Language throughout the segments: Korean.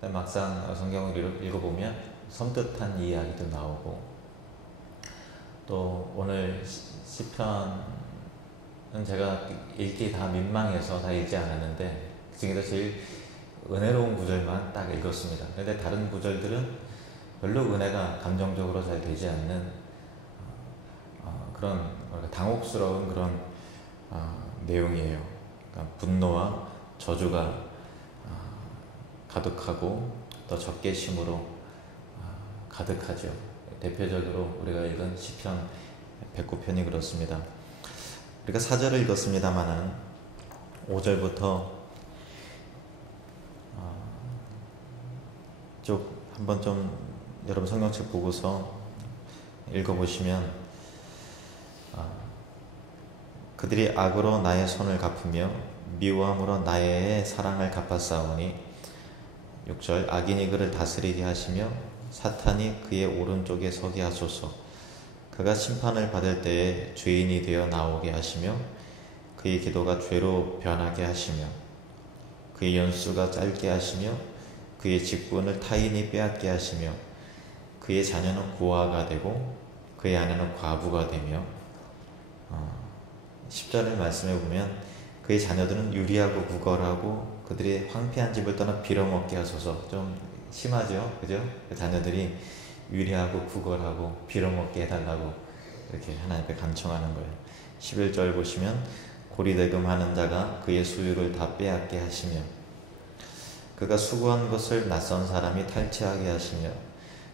막상 성경을 읽어보면 섬뜩한 이야기도 나오고, 또 오늘 시편은 제가 읽기 다 민망해서 다 읽지 않았는데 그 중에서 제일 은혜로운 구절만 딱 읽었습니다. 그런데 다른 구절들은 별로 은혜가 감정적으로 잘 되지 않는 그런 당혹스러운 그런 내용이에요. 그러니까 분노와 저주가 가득하고 또 적개심으로 가득하죠. 대표적으로 우리가 읽은 시편 109편이 그렇습니다. 우리가 4절을 읽었습니다마는 5절부터 쭉 한번 좀 여러분 성경책 보고서 읽어보시면, 그들이 악으로 나의 손을 갚으며 미워함으로 나의 사랑을 갚았사오니, 6절, 악인이 그를 다스리게 하시며 사탄이 그의 오른쪽에 서게 하소서. 그가 심판을 받을 때에 죄인이 되어 나오게 하시며 그의 기도가 죄로 변하게 하시며 그의 연수가 짧게 하시며 그의 직분을 타인이 빼앗게 하시며 그의 자녀는 고아가 되고 그의 아내는 과부가 되며, 10절을 말씀해 보면 그의 자녀들은 유리하고 구걸하고 그들이 황폐한 집을 떠나 빌어먹게 하소서. 좀 심하죠, 그죠? 그 자녀들이 유리하고 구걸하고 빌어먹게 해달라고 이렇게 하나님 앞에 간청하는 거예요. 11절 보시면 고리대금하는 자가 그의 소유를 다 빼앗게 하시며 그가 수고한 것을 낯선 사람이 탈취하게 하시며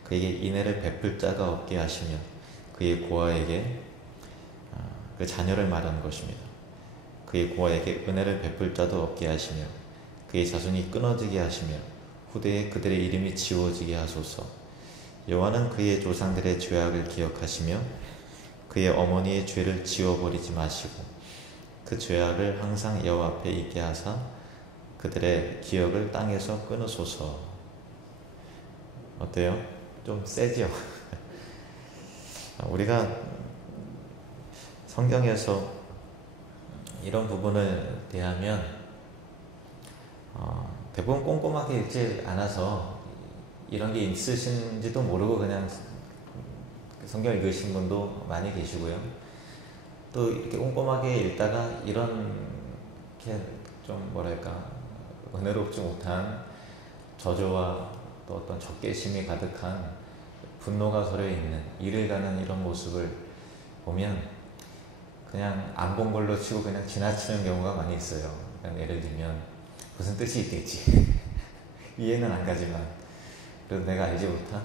그에게 인애를 베풀 자가 없게 하시며 그의 고아에게, 그 자녀를 말하는 것입니다. 그의 고아에게 은혜를 베풀 자도 없게 하시며 그의 자손이 끊어지게 하시며 후대에 그들의 이름이 지워지게 하소서. 여호와는 그의 조상들의 죄악을 기억하시며 그의 어머니의 죄를 지워버리지 마시고 그 죄악을 항상 여호와 앞에 있게 하사 그들의 기억을 땅에서 끊으소서. 어때요? 좀 세죠? 우리가 성경에서 이런 부분을 대하면 대부분 꼼꼼하게 읽지 않아서 이런 게 있으신지도 모르고 그냥 성경 읽으신 분도 많이 계시고요. 또 이렇게 꼼꼼하게 읽다가 이런 게 좀 뭐랄까 은혜롭지 못한 저주와 또 어떤 적개심이 가득한 분노가 서려 있는 이를 가는 이런 모습을 보면 그냥 안 본 걸로 치고 그냥 지나치는 경우가 많이 있어요. 그냥 예를 들면 무슨 뜻이 있겠지 이해는 안 가지만 그래도 내가 알지 못한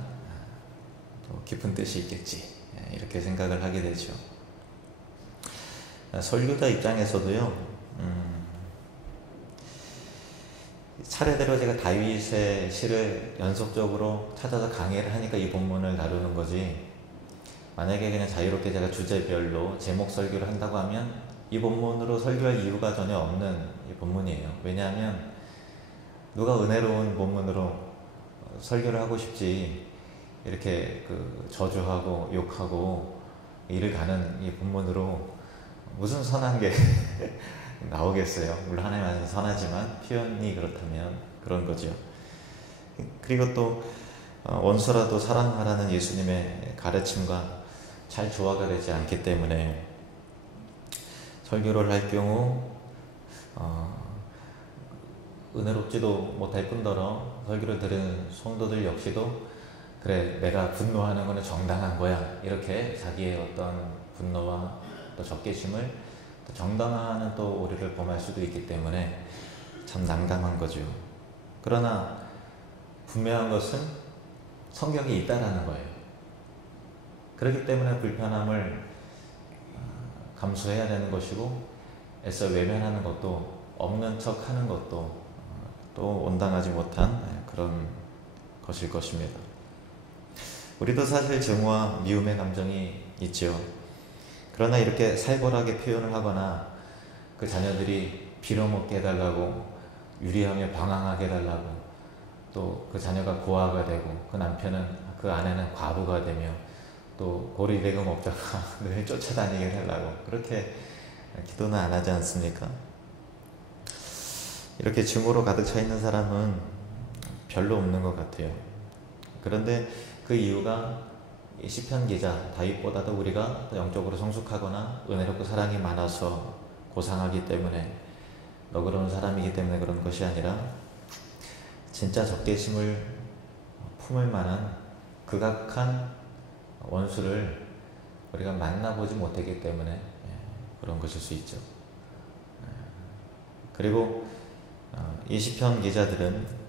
또 깊은 뜻이 있겠지, 이렇게 생각을 하게 되죠. 설교자 입장에서도요, 차례대로 제가 다윗의 시를 연속적으로 찾아서 강의를 하니까 이 본문을 다루는 거지, 만약에 그냥 자유롭게 제가 주제별로 제목 설교를 한다고 하면 이 본문으로 설교할 이유가 전혀 없는 이 본문이에요. 왜냐하면 누가 은혜로운 본문으로 설교를 하고 싶지, 이렇게 그 저주하고 욕하고 이를 가는 이 본문으로 무슨 선한 게 나오겠어요. 물론 하나님 안에서 선하지만 표현이 그렇다면 그런 거죠. 그리고 또 원수라도 사랑하라는 예수님의 가르침과 잘 조화가 되지 않기 때문에 설교를 할 경우 은혜롭지도 못할 뿐더러 설교를 들은 성도들 역시도 그래, 내가 분노하는 것은 정당한 거야, 이렇게 자기의 어떤 분노와 또 적개심을 또 정당화하는 또 오류를 범할 수도 있기 때문에 참 난감한 거죠. 그러나 분명한 것은 성경이 있다라는 거예요. 그렇기 때문에 불편함을 감수해야 되는 것이고, 애써 외면하는 것도, 없는 척 하는 것도 또 온당하지 못한 그런 것일 것입니다. 우리도 사실 증오와 미움의 감정이 있죠. 그러나 이렇게 살벌하게 표현을 하거나 그 자녀들이 빌어먹게 해달라고, 유리하며 방황하게 해달라고, 또 그 자녀가 고아가 되고 그 남편은, 그 아내는 과부가 되며 또 고리대금 업자가 늘 쫓아다니게 해달라고 그렇게 기도는 안 하지 않습니까? 이렇게 증오로 가득 차 있는 사람은 별로 없는 것 같아요. 그런데 그 이유가 이 시편 기자 다윗보다도 우리가 더 영적으로 성숙하거나 은혜롭고 사랑이 많아서 고상하기 때문에 너그러운 사람이기 때문에 그런 것이 아니라 진짜 적개심을 품을 만한 극악한 원수를 우리가 만나보지 못했기 때문에 그런 것일 수 있죠. 그리고 이 시편 기자들은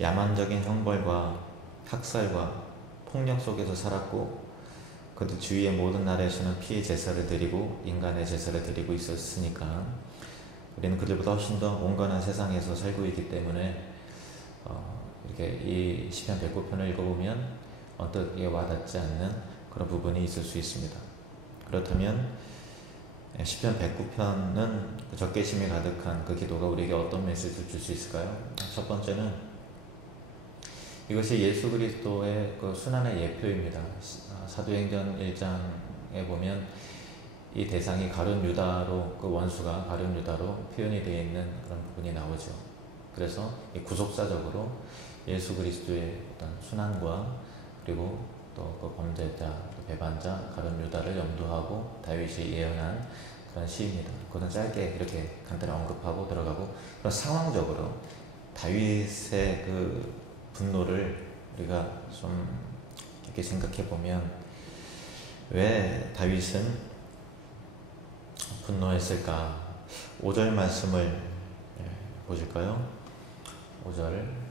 야만적인 형벌과 학살과 폭력 속에서 살았고 그들 주위의 모든 나라에서는 피의 제사를 드리고 인간의 제사를 드리고 있었으니까 우리는 그들보다 훨씬 더 온건한 세상에서 살고 있기 때문에 이렇게 이 시편 109편을 읽어보면 언뜻 와닿지 않는 그런 부분이 있을 수 있습니다. 그렇다면 시편 109편은 적개심이 가득한 그 기도가 우리에게 어떤 메시지를 줄 수 있을까요? 첫 번째는 이것이 예수 그리스도의 그 순환의 예표입니다. 사도행전 1장에 보면 이 대상이 가룟 유다로, 그 원수가 가룟 유다로 표현이 되어 있는 그런 부분이 나오죠. 그래서 이 구속사적으로 예수 그리스도의 어떤 순환과 그리고 또 그 범죄자, 배반자, 가룟 유다를 염두하고 다윗이 예언한 그런 시입니다. 그것은 짧게 이렇게 간단히 언급하고 들어가고, 그런 상황적으로 다윗의 그 분노를 우리가 좀 이렇게 생각해 보면 왜 다윗은 분노했을까? 5절 말씀을 보실까요? 5절.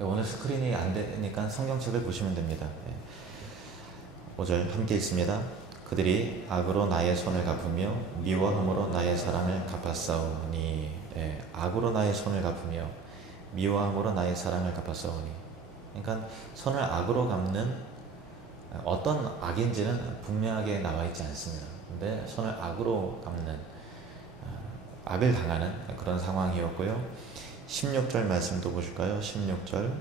오늘 스크린이 안 되니까 성경책을 보시면 됩니다. 5절 함께 있습니다. 그들이 악으로 나의 손을 갚으며 미워함으로 나의 사랑을 갚았사오니. 악으로 나의 손을 갚으며 미워함으로 나의 사랑을 갚았사오니. 그러니까 손을 악으로 갚는 어떤 악인지는 분명하게 나와 있지 않습니다. 근데 손을 악으로 갚는, 악을 당하는 그런 상황이었고요. 16절 말씀도 보실까요? 16절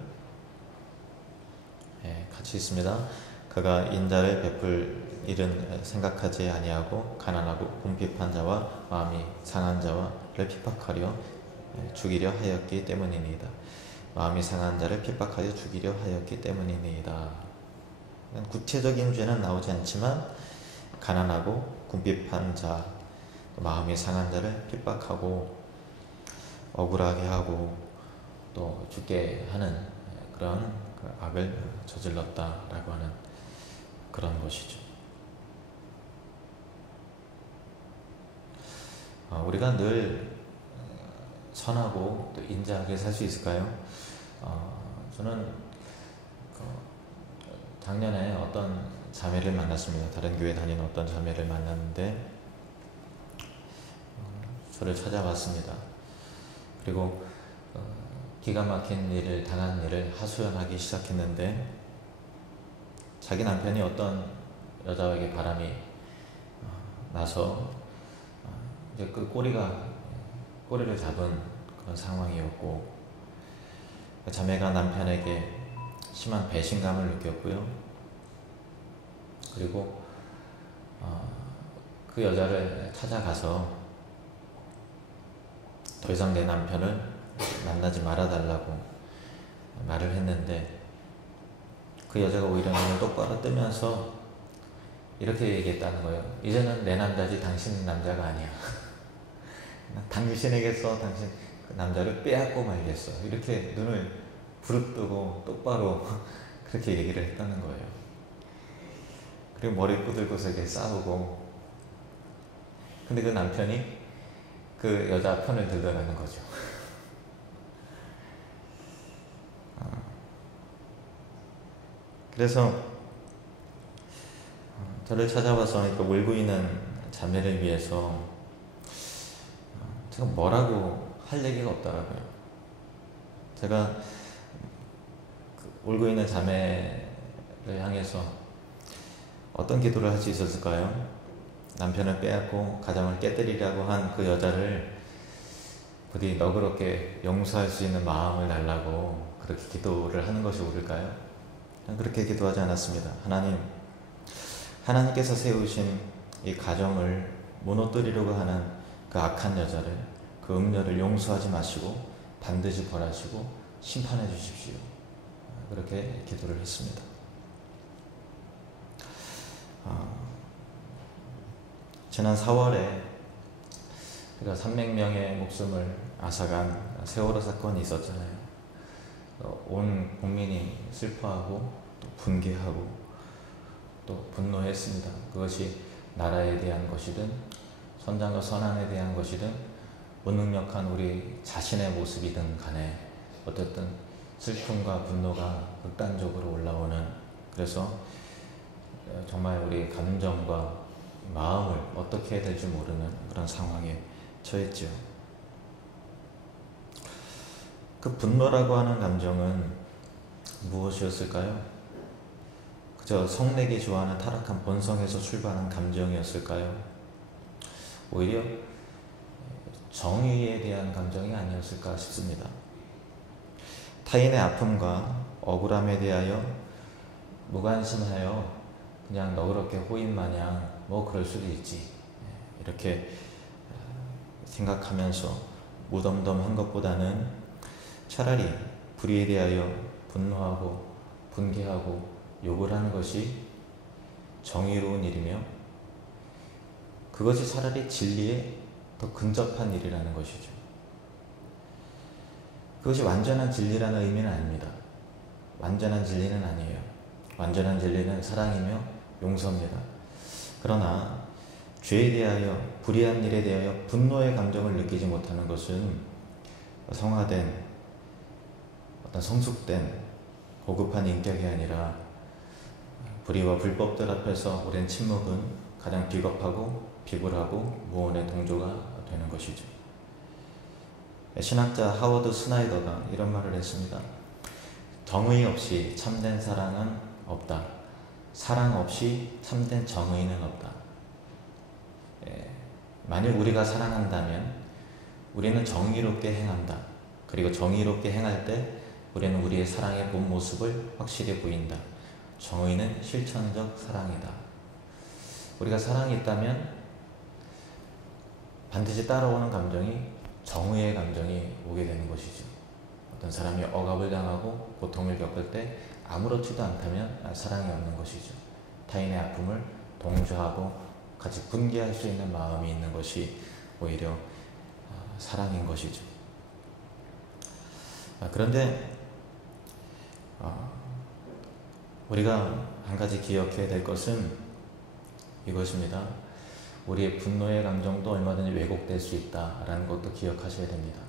같이 있습니다. 그가 인자를 베풀 일은 생각하지 아니하고 가난하고 궁핍한 자와 마음이 상한 자와를 핍박하려 죽이려 하였기 때문이니이다. 마음이 상한 자를 핍박하여 죽이려 하였기 때문이니이다. 구체적인 죄는 나오지 않지만 가난하고 궁핍한 자, 마음이 상한 자를 핍박하고 억울하게 하고 또 죽게 하는 그런 악을 저질렀다라고 하는 그런 것이죠. 우리가 늘 선하고 또 인자하게 살 수 있을까요? 저는 작년에 어떤 자매를 만났습니다. 다른 교회 다니는 어떤 자매를 만났는데 저를 찾아왔습니다. 그리고 기가 막힌 일을 당한 일을 하소연하기 시작했는데 자기 남편이 어떤 여자에게 바람이 나서 이제 그 꼬리를 잡은 그런 상황이었고, 자매가 남편에게 심한 배신감을 느꼈고요. 그리고 그 여자를 찾아가서 더 이상 내 남편을 만나지 말아달라고 말을 했는데 그 여자가 오히려 눈을 똑바로 뜨면서 이렇게 얘기했다는 거예요. 이제는 내 남자지 당신 남자가 아니야. 당신에게서 당신 그 남자를 빼앗고 말겠어. 이렇게 눈을 부릅뜨고 똑바로 그렇게 얘기를 했다는 거예요. 그리고 머리 꼬들고서 싸우고, 근데 그 남편이 그 여자 편을 들더라는 거죠. 그래서 저를 찾아와서 울고 있는 자매를 위해서 제가 뭐라고 할 얘기가 없더라고요. 제가 울고 있는 자매를 향해서 어떤 기도를 할 수 있었을까요? 남편을 빼앗고 가정을 깨뜨리려고 한 그 여자를 부디 너그럽게 용서할 수 있는 마음을 달라고 그렇게 기도를 하는 것이 옳을까요? 그렇게 기도하지 않았습니다. 하나님께서 세우신 이 가정을 무너뜨리려고 하는 그 악한 여자를, 그 음녀를 용서하지 마시고 반드시 벌하시고 심판해 주십시오. 그렇게 기도를 했습니다. 지난 4월에 우리가 300명의 목숨을 앗아간 세월호 사건이 있었잖아요. 온 국민이 슬퍼하고 또 분개하고 또 분노했습니다. 그것이 나라에 대한 것이든 선장과 선안에 대한 것이든 무능력한 우리 자신의 모습이든 간에 어쨌든 슬픔과 분노가 극단적으로 올라오는, 그래서 정말 우리 감정과 마음을 어떻게 해야 될지 모르는 그런 상황에 처했죠. 그 분노라고 하는 감정은 무엇이었을까요? 그저 성내기 좋아하는 타락한 본성에서 출발한 감정이었을까요? 오히려 정의에 대한 감정이 아니었을까 싶습니다. 타인의 아픔과 억울함에 대하여 무관심하여 그냥 너그럽게 호인마냥 뭐 그럴 수도 있지 이렇게 생각하면서 무덤덤한 것보다는 차라리 불의에 대하여 분노하고 분개하고 욕을 하는 것이 정의로운 일이며 그것이 차라리 진리에 더 근접한 일이라는 것이죠. 그것이 완전한 진리라는 의미는 아닙니다. 완전한 진리는 아니에요. 완전한 진리는 사랑이며 용서입니다. 그러나 죄에 대하여, 불의한 일에 대하여 분노의 감정을 느끼지 못하는 것은 성화된, 어떤 성숙된 고급한 인격이 아니라 불의와 불법들 앞에서 오랜 침묵은 가장 비겁하고 비굴하고 무언의 동조가 되는 것이죠. 신학자 하워드 스나이더가 이런 말을 했습니다. 정의 없이 참된 사랑은 없다. 사랑 없이 참된 정의는 없다. 만약 우리가 사랑한다면 우리는 정의롭게 행한다. 그리고 정의롭게 행할 때 우리는 우리의 사랑의 본 모습을 확실히 보인다. 정의는 실천적 사랑이다. 우리가 사랑이 있다면 반드시 따라오는 감정이 정의의 감정이 오게 되는 것이죠. 어떤 사람이 억압을 당하고 고통을 겪을 때 아무렇지도 않다면 사랑이 없는 것이죠. 타인의 아픔을 동조하고 같이 분개할 수 있는 마음이 있는 것이 오히려 사랑인 것이죠. 그런데 우리가 한 가지 기억해야 될 것은 이것입니다. 우리의 분노의 감정도 얼마든지 왜곡될 수 있다라는 것도 기억하셔야 됩니다.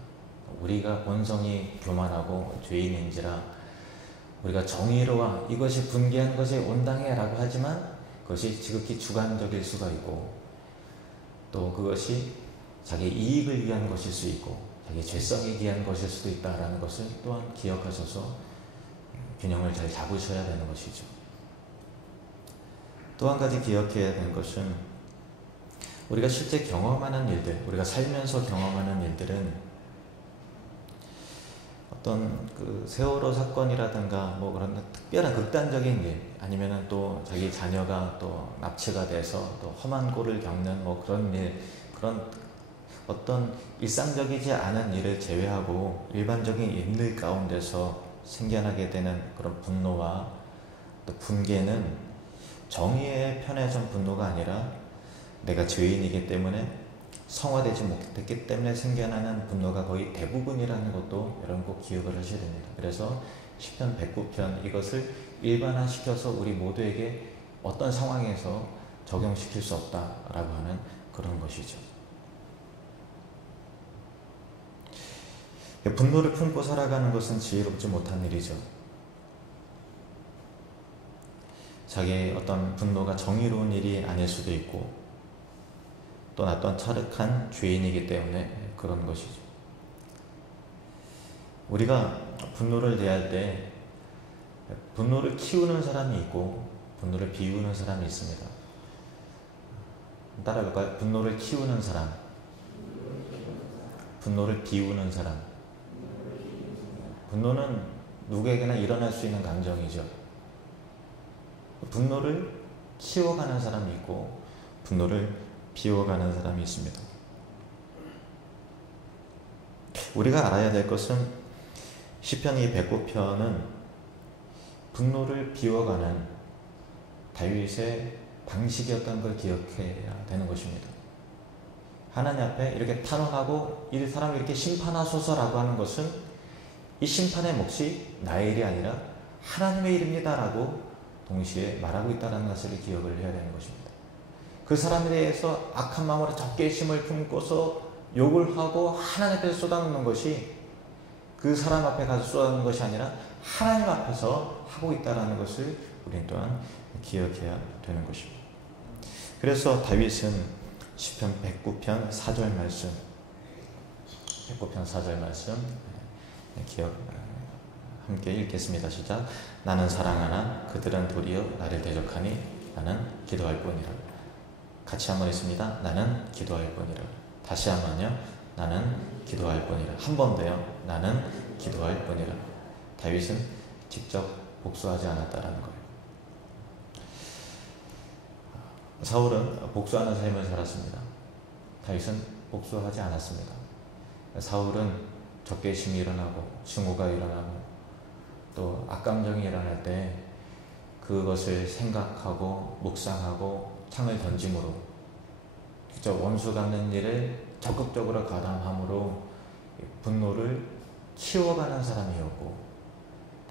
우리가 본성이 교만하고 죄인인지라 우리가 정의로와 이것이 분개한 것이 온당해라고 하지만 그것이 지극히 주관적일 수가 있고 또 그것이 자기 이익을 위한 것일 수 있고 자기 죄성에 기한 것일 수도 있다라는 것을 또한 기억하셔서 균형을 잘 잡으셔야 되는 것이죠. 또 한 가지 기억해야 되는 것은 우리가 실제 경험하는 일들, 우리가 살면서 경험하는 일들은 어떤 그 세월호 사건이라든가 뭐 그런 특별한 극단적인 일, 아니면은 또 자기 자녀가 또 납치가 돼서 또 험한 꼴을 겪는 뭐 그런 일, 그런 어떤 일상적이지 않은 일을 제외하고 일반적인 일들 가운데서 생겨나게 되는 그런 분노와 또 분개는 정의의 편에 선 분노가 아니라 내가 죄인이기 때문에 성화되지 못했기 때문에 생겨나는 분노가 거의 대부분이라는 것도 여러분 꼭 기억을 하셔야 됩니다. 그래서 시편 109편 이것을 일반화시켜서 우리 모두에게 어떤 상황에서 적용시킬 수 없다라고 하는 그런 것이죠. 분노를 품고 살아가는 것은 지혜롭지 못한 일이죠. 자기의 어떤 분노가 정의로운 일이 아닐 수도 있고 또 어떤 차륵한 죄인이기 때문에 그런 것이죠. 우리가 분노를 대할 때 분노를 키우는 사람이 있고 분노를 비우는 사람이 있습니다. 따라볼까요? 분노를 키우는 사람, 분노를 비우는 사람. 분노는 누구에게나 일어날 수 있는 감정이죠. 분노를 키워가는 사람이 있고 분노를 비워가는 사람이 있습니다. 우리가 알아야 될 것은 시편 이 109편은 분노를 비워가는 다윗의 방식이었던 걸 기억해야 되는 것입니다. 하나님 앞에 이렇게 탄원하고 이 사람을 이렇게 심판하소서라고 하는 것은 이 심판의 몫이 나의 일이 아니라 하나님의 일입니다라고 동시에 말하고 있다는 것을 기억을 해야 되는 것입니다. 그 사람에 대해서 악한 마음으로 적개심을 품고서 욕을 하고 하나님 앞에서 쏟아놓는 것이 그 사람 앞에 가서 쏟아놓는 것이 아니라 하나님 앞에서 하고 있다는 것을 우리는 또한 기억해야 되는 것입니다. 그래서 다윗은 시편 109편 4절 말씀 109편 4절 말씀 기억 함께 읽겠습니다. 시작. 나는 사랑하나 그들은 도리어 나를 대적하니 나는 기도할 뿐이라. 같이 한번 했습니다. 나는 기도할 뿐이라. 다시 한번요. 나는 기도할 뿐이라. 한 번 더요. 나는 기도할 뿐이라. 다윗은 직접 복수하지 않았다라는 거예요. 사울은 복수하는 삶을 살았습니다. 다윗은 복수하지 않았습니다. 사울은 적개심이 일어나고 증오가 일어나고 또 악감정이 일어날 때 그것을 생각하고 묵상하고 창을 던짐으로 직접 원수 갚는 일을 적극적으로 가담함으로 분노를 키워가는 사람이었고,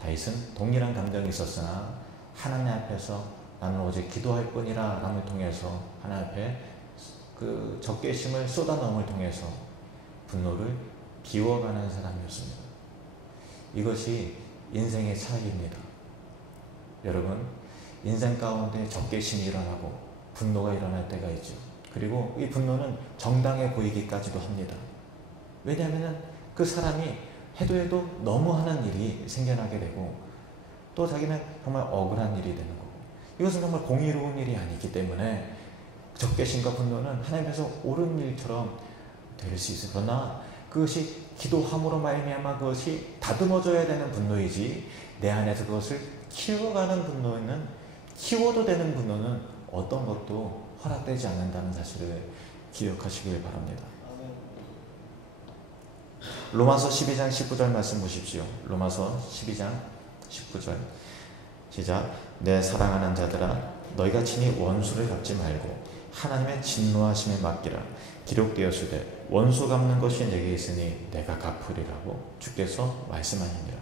다윗은 동일한 감정이 있었으나 하나님 앞에서 나는 오직 기도할 뿐이라 람을 통해서 하나님 앞에 그 적개심을 쏟아넣음을 통해서 분노를 비워가는 사람이었습니다. 이것이 인생의 차이입니다. 여러분, 인생 가운데 적개심이 일어나고 분노가 일어날 때가 있죠. 그리고 이 분노는 정당해 보이기까지도 합니다. 왜냐하면 그 사람이 해도 너무하는 일이 생겨나게 되고 또 자기는 정말 억울한 일이 되는 거고, 이것은 정말 공의로운 일이 아니기 때문에 적개심과 분노는 하나님께서 옳은 일처럼 될 수 있어요. 그러나 그것이 기도함으로 말미암아 그것이 다듬어져야 되는 분노이지, 내 안에서 그것을 키워가는 분노는, 키워도 되는 분노는 어떤 것도 허락되지 않는다는 사실을 기억하시길 바랍니다. 로마서 12장 19절 말씀 보십시오. 로마서 12장 19절 시작. 내 사랑하는 자들아, 너희가 친히 원수를 갚지 말고 하나님의 진노하심에 맡기라. 기록되었으되 원수 갚는 것이 내게 있으니 내가 갚으리라고 주께서 말씀하시니라.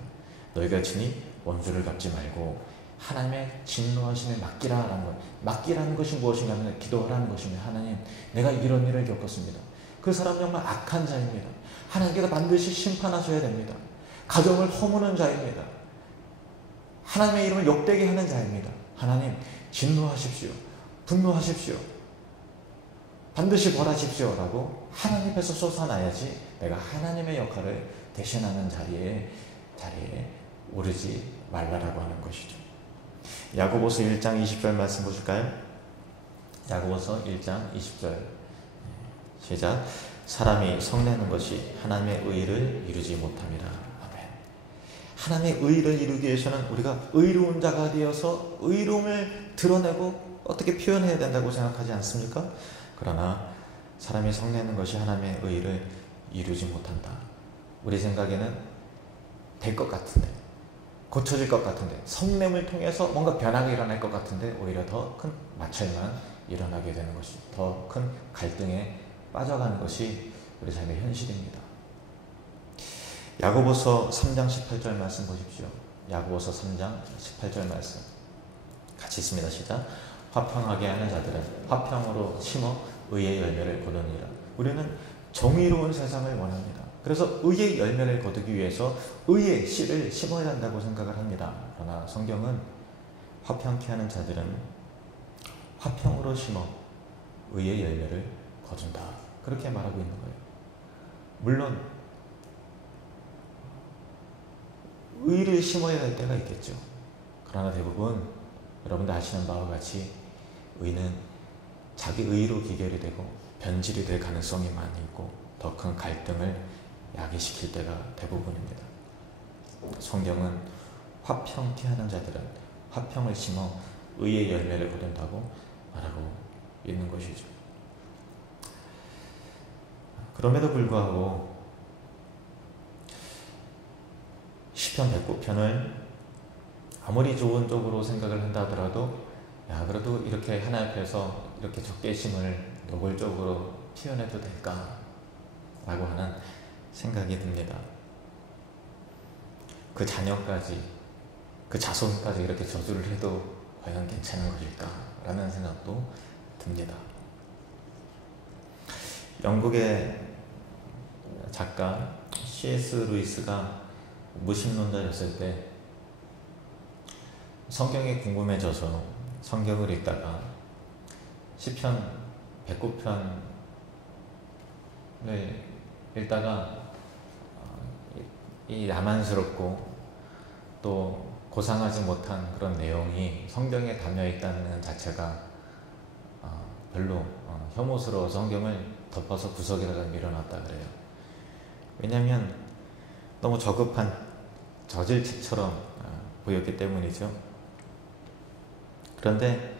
너희가 친히 원수를 갚지 말고 하나님의 진노하심에 맡기라라는 것. 맡기라는 것이 무엇인가 하면 기도하라는 것입니다. 하나님, 내가 이런 일을 겪었습니다. 그 사람 정말 악한 자입니다. 하나님께서 반드시 심판하셔야 됩니다. 가정을 허무는 자입니다. 하나님의 이름을 욕되게 하는 자입니다. 하나님, 진노하십시오. 분노하십시오. 반드시 벌하십시오 라고 하나님 앞에서 쏟아놔야지 내가 하나님의 역할을 대신하는 자리에 오르지 말라라고 하는 것이죠. 야고보서 1장 20절 말씀 보실까요? 야고보서 1장 20절 시작. 사람이 성내는 것이 하나님의 의를 이루지 못함이라. 아멘. 하나님의 의를 이루기 위해서는 우리가 의로운 자가 되어서 의로움을 드러내고 어떻게 표현해야 된다고 생각하지 않습니까? 그러나 사람이 성내는 것이 하나님의 의를 이루지 못한다. 우리 생각에는 될 것 같은데, 고쳐질 것 같은데, 성냄을 통해서 뭔가 변화가 일어날 것 같은데 오히려 더 큰 마찰만 일어나게 되는 것이, 더 큰 갈등에 빠져가는 것이 우리 삶의 현실입니다. 야고보서 3장 18절 말씀 보십시오. 야고보서 3장 18절 말씀 같이 있습니다. 시작. 화평하게 하는 자들은 화평으로 심어 의의 열매를 거두니라. 우리는 정의로운 세상을 원합니다. 그래서 의의 열매를 거두기 위해서 의의 씨를 심어야 한다고 생각을 합니다. 그러나 성경은 화평케 하는 자들은 화평으로 심어 의의 열매를 거둔다. 그렇게 말하고 있는 거예요. 물론 의를 심어야 할 때가 있겠죠. 그러나 대부분 여러분들 아시는 바와 같이 의는 자기 의로 기결이 되고 변질이 될 가능성이 많이 있고 더 큰 갈등을 야기시킬 때가 대부분입니다. 성경은 화평케 하는 자들은 화평을 심어 의의 열매를 거둔다고 말하고 있는 것이죠. 그럼에도 불구하고 시편 109편을 아무리 좋은 쪽으로 생각을 한다 하더라도 야, 그래도 이렇게 하나님 앞에서 이렇게 적개심을 노골적으로 표현해도 될까? 라고 하는 생각이 듭니다. 그 자녀까지, 그 자손까지 이렇게 저주를 해도 과연 괜찮은 것일까? 라는 생각도 듭니다. 영국의 작가 C.S. 루이스가 무신론자였을 때 성경이 궁금해져서 성경을 읽다가 시편 109편을 읽다가 이 야만스럽고 또 고상하지 못한 그런 내용이 성경에 담겨 있다는 자체가 별로 혐오스러워 성경을 덮어서 구석에다가 밀어놨다 그래요. 왜냐하면 너무 저급한 저질 책처럼 보였기 때문이죠. 그런데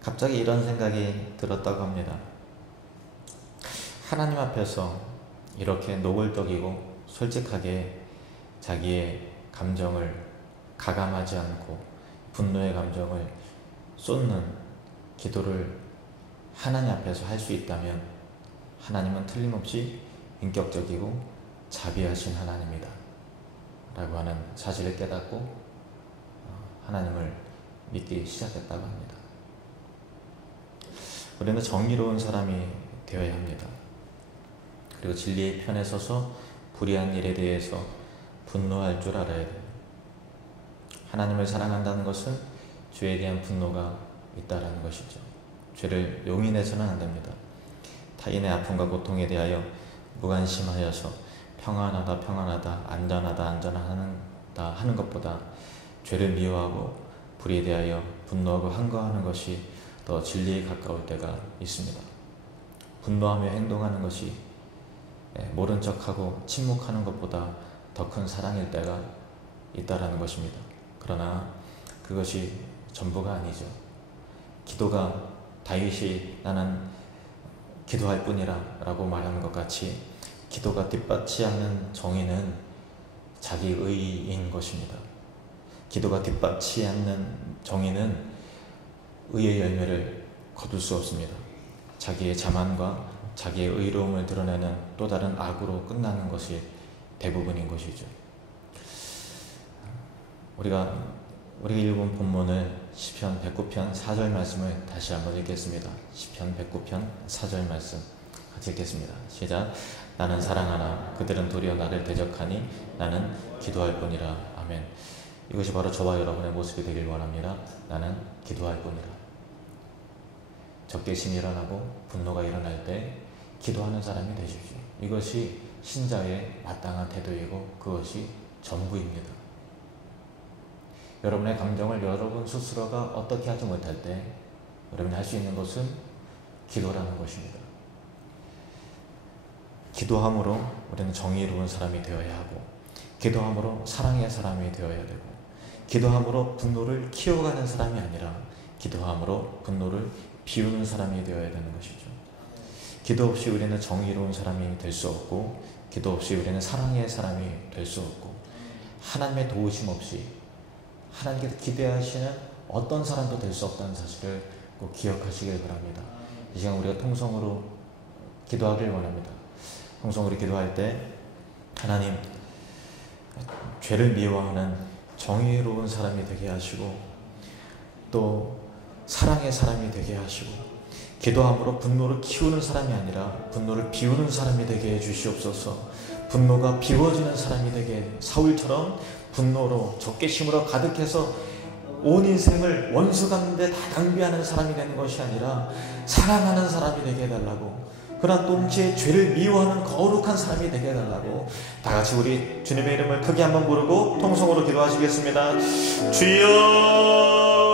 갑자기 이런 생각이 들었다고 합니다. 하나님 앞에서 이렇게 노골적이고 솔직하게 자기의 감정을 가감하지 않고 분노의 감정을 쏟는 기도를 하나님 앞에서 할 수 있다면 하나님은 틀림없이 인격적이고 자비하신 하나님이다 라고 하는 사실을 깨닫고 하나님을 믿기 시작했다고 합니다. 우리는 정의로운 사람이 되어야 합니다. 그리고 진리의 편에 서서 불의한 일에 대해서 분노할 줄 알아야 됩니다. 하나님을 사랑한다는 것은 죄에 대한 분노가 있다라는 것이죠. 죄를 용인해서는 안 됩니다. 타인의 아픔과 고통에 대하여 무관심하여서 평안하다 평안하다 안전하다 안전하다 하는 것보다 죄를 미워하고 불의에 대하여 분노하고 항거하는 것이 더 진리에 가까울 때가 있습니다. 분노하며 행동하는 것이 모른 척하고 침묵하는 것보다 더 큰 사랑일 때가 있다라는 것입니다. 그러나 그것이 전부가 아니죠. 기도가 다윗이 나는 기도할 뿐이라 라고 말하는 것 같이 기도가 뒷받지 않는 정의는 자기 의인 것입니다. 기도가 뒷받지 않는 정의는 의의 열매를 거둘 수 없습니다. 자기의 자만과 자기의 의로움을 드러내는 또 다른 악으로 끝나는 것이 대부분인 것이죠. 우리가 읽은 본문을 시편 109편 4절 말씀을 다시 한번 읽겠습니다. 시편 109편 4절 말씀 같이 읽겠습니다. 시작. 나는 사랑하나 그들은 도리어 나를 대적하니 나는 기도할 뿐이라. 아멘. 이것이 바로 저와 여러분의 모습이 되길 원합니다. 나는 기도할 뿐이라. 적개심이 일어나고 분노가 일어날 때 기도하는 사람이 되십시오. 이것이 신자의 마땅한 태도이고 그것이 전부입니다. 여러분의 감정을 여러분 스스로가 어떻게 하지 못할 때 여러분이 할 수 있는 것은 기도라는 것입니다. 기도함으로 우리는 정의로운 사람이 되어야 하고 기도함으로 사랑의 사람이 되어야 되고 기도함으로 분노를 키워가는 사람이 아니라 기도함으로 분노를 비우는 사람이 되어야 되는 것이죠. 기도 없이 우리는 정의로운 사람이 될 수 없고 기도 없이 우리는 사랑의 사람이 될 수 없고 하나님의 도우심 없이 하나님께서 기대하시는 어떤 사람도 될 수 없다는 사실을 꼭 기억하시길 바랍니다. 이 시간 우리가 통성으로 기도하길 원합니다. 통성으로 기도할 때 하나님 죄를 미워하는 정의로운 사람이 되게 하시고 또 사랑의 사람이 되게 하시고 기도함으로 분노를 키우는 사람이 아니라 분노를 비우는 사람이 되게 해주시옵소서. 분노가 비워지는 사람이 되게 사울처럼 분노로 적개심으로 가득해서 온 인생을 원수 가운데 다 낭비하는 사람이 되는 것이 아니라 사랑하는 사람이 되게 해달라고 그러나 동시에 죄를 미워하는 거룩한 사람이 되게 해달라고 다 같이 우리 주님의 이름을 크게 한번 부르고 통성으로 기도하시겠습니다. 주여